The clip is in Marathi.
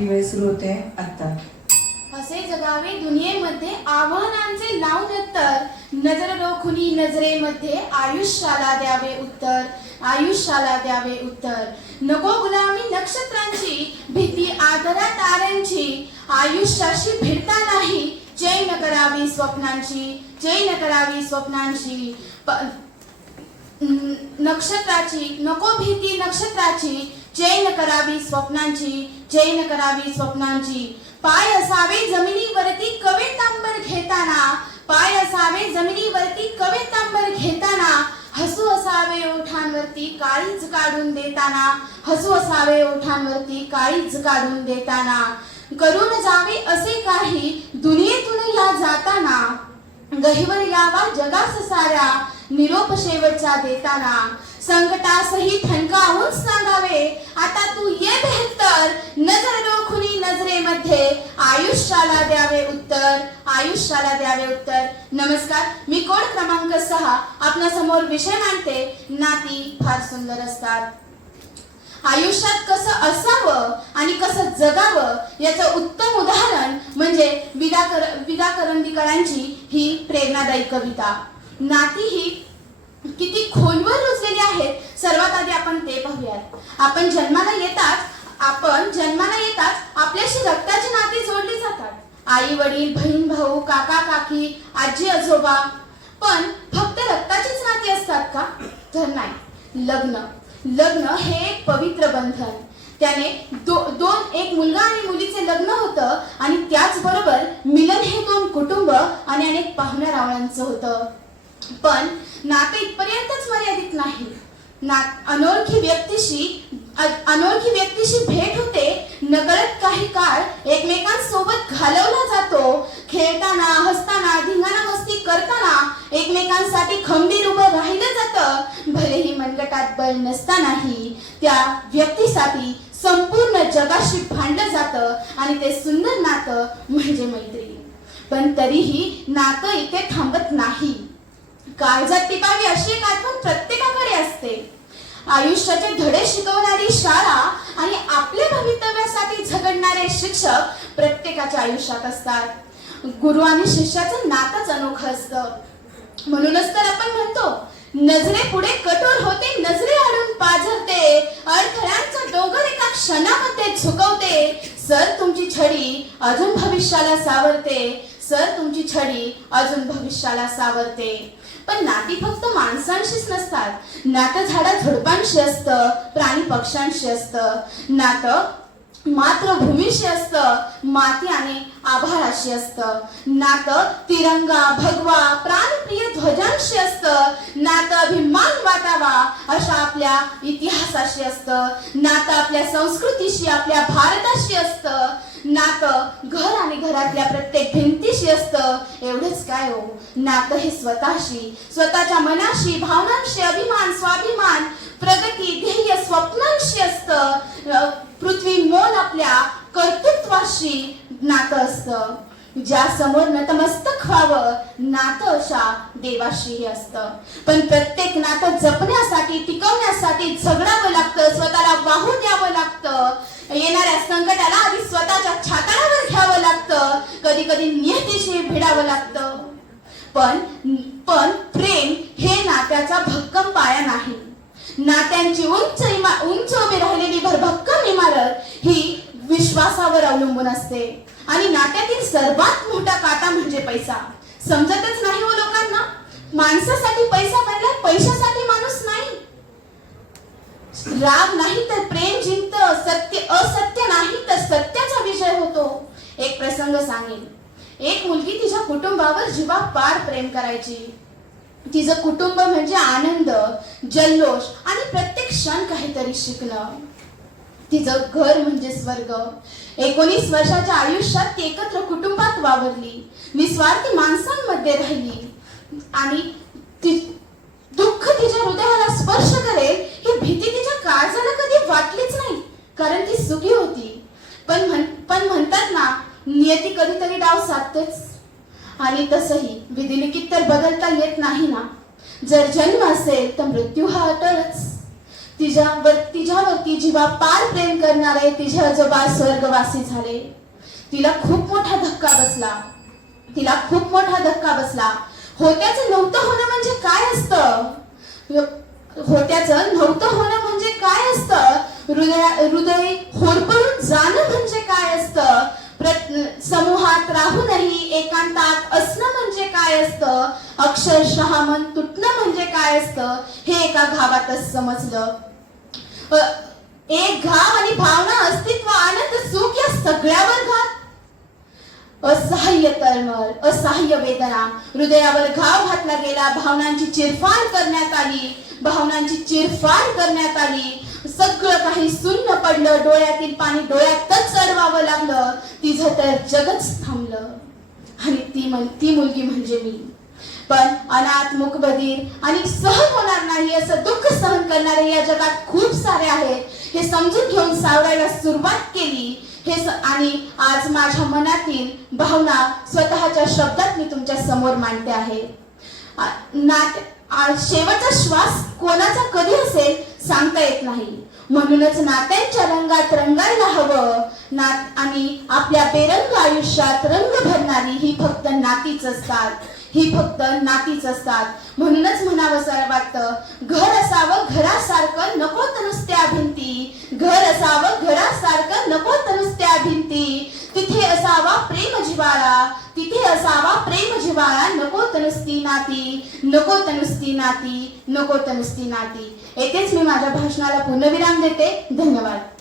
वेळ सुरू होते आता. असे जगावे दुनियेमध्ये आव्हानांचे लावून तर नजर रोखुनी नजरेमध्ये आयुष्याला द्यावे उत्तर. आयुष्याला द्यावे उत्तर. नको गुलामी नक्षत्रांची भीती आदरा ताऱ्यांची. आयुष्याशी भिडता नाही. जैन करावी स्वप्नांची जैन करावी स्वप्नांची. नक्षत्राची नको भीती नक्षत्राची. जैन करावी स्वप्नांची. जैन करावी स्वप्नांची. पाय असावे जमिनीवरती कवेतांबर घेताना. पाय असावे जमिनीवरती कवेतांबर घेताना. हसू असावे ओठांवरती काळीच काढून देताना. हसू असावे ओठांवरती काळीच काढून देताना. करून जावे असे काही दुनियेतून या जाताना. गहिवर यावा जगास साऱ्या. निरोप शेवटचा देताना. संकटासही थनकावून सांगावे. आता तू ये बेहतर नजर रोखुनी नजरेमध्ये आयुष्याला द्यावे उत्तर. आयुष्याला द्यावे उत्तर. नमस्कार मी कोण? क्रमांक सहा. आपल्यासमोर विषय मांडते. नाती फार सुंदर असतात. आयुष्यात कसं असावं आणि कसं जगावं याचं उत्तम उदाहरण म्हणजे विदा कर विदा करंदीकरांची ही प्रेरणादायी कविता. नाती ही किती खोलवर रुजलेले आहेत सर्वात आधी आपण ते पाहूयात. आपण जन्माला येताच आपण जन्माला येताच आपल्याशी रक्ताची नाती जोडली जातात. आई वडील बहीण भाऊ काका काकी आजी आजोबा. पण फक्त रक्ताचीच नाती असतात का? तर नाही. लग्न. लग्न हे एक पवित्र बंधन. त्याने दो, दोन एक मुलगा आणि मुलीचे लग्न होतं आणि त्याचबरोबर मिलन हे दोन कुटुंब आणि अनेक पाहुण्या रावणांचं होतं. पण नाते इथपर्यंतच मर्यादित नाही. अनोळखी व्यक्तीशी अनोळखी व्यक्तीशी भेट होते नकळत काही काळ एकमेकांसोबत घालवला जातो. खेळताना हसताना धिंगाणा मस्ती करताना एकमेकांसाठी खंबीर उभं राहिलं जातं. भलेही मनगटात बळ नसतानाही त्या व्यक्तीसाठी संपूर्ण जगाशी भांडलं जातं आणि ते सुंदर नातं म्हणजे मैत्री पण तरीही नातं इथे थांबत नाही. काळजात टिपावी अशी एक आठवण प्रत्येकाकडे असते. आयुष्याचे धडे शिकवणारी शाळा आणि आपल्या भवितव्यासाठी झगडणारे शिक्षक प्रत्येकाच्या आयुष्यात असतात. गुरु आणि शिष्याचं नातच अनोखं असतं. म्हणूनच तर आपण म्हणतो नजरे पुढे कठोर होते नजरे आडून पाझरते. अडथळ्यांचा डोंगर एका क्षणामध्ये झुकवते. सर तुमची छडी अजून भविष्याला सावरते. सर तुमची छडी अजून भविष्याला सावरते. पण नाती फक्त माणसांशीच नसतात. नातं झाडा झुडपांशी असतं प्राणी पक्ष्यांशी असतं. नातं मातृभूमीशी असतं माती आणि आभाळाशी असतं. नातं तिरंगा भगवा प्राणप्रिय ध्वजांशी असतं. नातं अभिमान वाटावा अशा आपल्या इतिहासाशी असतं. नातं आपल्या संस्कृतीशी आपल्या भारताशी असतं. नातं घर आणि घरातल्या प्रत्येक भिंतीशी असतं. एवढंच काय हो? नातं हे स्वतःशी स्वतःच्या मनाशी भावनांशी अभिमान स्वाभिमान प्रगती ध्येय स्वप्नांशी असतं पृथ्वी मोल आपल्या कर्तृत्वाशी नातं असतं. ज्या समोर नतमस्तक व्हावं नातं अशा देवाशीही असतं. पण प्रत्येक नातं जपण्यासाठी टिकवण्यासाठी झगडावं लागतं स्वतःला वाहू द्यावं लागतं. येणाऱ्या संकटाला आधी स्वतःच्या छाताळावर घ्यावं लागतं. कधी कधी नियतीशी भिडावं लागतं. पण पण प्रेम हे नात्याचा भक्कम पाया नाही. नात्यांची उंच इमा उंच उभी राहिलेली भरभक्कम इमारत ही विश्वासावर अवलंबून असते. आणि नात्यातील सर्वात मोठा काटा म्हणजे पैसा. समजतच नाही हो लोकांना. माणसासाठी पैसा बनला पैशासाठी माणूस नाही. राग नाही तर प्रेम जिंकत सत्य असत्य नाही तर सत्याचा विजय होतो. एक प्रसंग सांगेन. एक मुलगी तिच्या कुटुंबावर जीवा पार प्रेम करायची. तिचं कुटुंब म्हणजे आनंद जल्लोष आणि प्रत्येक क्षण काहीतरी शिकणं तिचं घर म्हणजे स्वर्ग. एकोणीस वर्षाच्या आयुष्यात ती एकत्र कुटुंबात वावरली. निस्वार्थी माणसांमध्ये राहिली. आणि ती दुःख तिच्या हृदयाला स्पर्श करेल ही भीती तिच्या काळजाला कधी वाटलीच नाही कारण ती सुखी होती. पण म्हण पण म्हणतात ना नियती कधीतरी डाव साधतेच. आणि तसंही विधिलिखित तर बदलता येत नाही ना? जर जन्म असेल तर मृत्यू हा अटळच. तिच्यावर तिच्यावरती जीवा पार प्रेम करणारे तिचे आजोबा स्वर्गवासी झाले. तिला खूप मोठा धक्का बसला. तिला खूप मोठा धक्का बसला. होत्याचं नव्हतं होणं म्हणजे काय असतं? होत्याचं नव्हतं होणं म्हणजे काय असतं? हृदय हृदय होरपळून जाणं म्हणजे काय असतं? समूहात राहूनही एकांतात असणं म्हणजे काय असतं? अक्षरशः मन तुटणं म्हणजे काय असतं? हे एका घावातच समजलं. एक घाव आणि भावना अस्तित्व आनंद सुख या सगळ्यावर घात असहाय्य तळमळ असहाय्य वेदना. हृदयावर घाव घातला गेला भावनांची चिरफाड करण्यात आली. भावनांची चिरफाड करण्यात आली. सगळं काही सुन्न पडलं डोळ्यातील पाणी डोळ्यातच चढवावं लागलं तिचं तर जगच थांबलं. आणि ती मल ती मुलगी म्हणजे मी. पण अनाथ मुकबधीर आणि सहन होणार नाही असं दुःख सहन करणारे या जगात खूप सारे आहेत. हे समजून घेऊन सावरायला सुरुवात केली. हे आणि आज माझ्या मनातील भावना स्वतःच्या शब्दात मी तुमच्यासमोर मांडते आहे. नात शेवटचा श्वास कोणाचा कधी असेल सांगता येत नाही. म्हणूनच नात्यांच्या रंगात रंगायला हवं. नात आणि आपल्या बेरंग आयुष्यात रंग भरणारी ही फक्त नातीच असतात. ही फक्त नातीच असतात. म्हणूनच म्हणावं सर वाटतं घर असावं घरासारखं नको तर नुसत्या भिंती. घर असावं घरासारखं नको तर नुसत्या भिंती. तिथे असावा प्रेम जिवाळा तिथे असावा प्रेम जिवाळा नको तर नाती नको तनुस्ती नाती नको तनुस्ती नाती. येथेच मी माझ्या भाषणाला पूर्णविराम देते. धन्यवाद.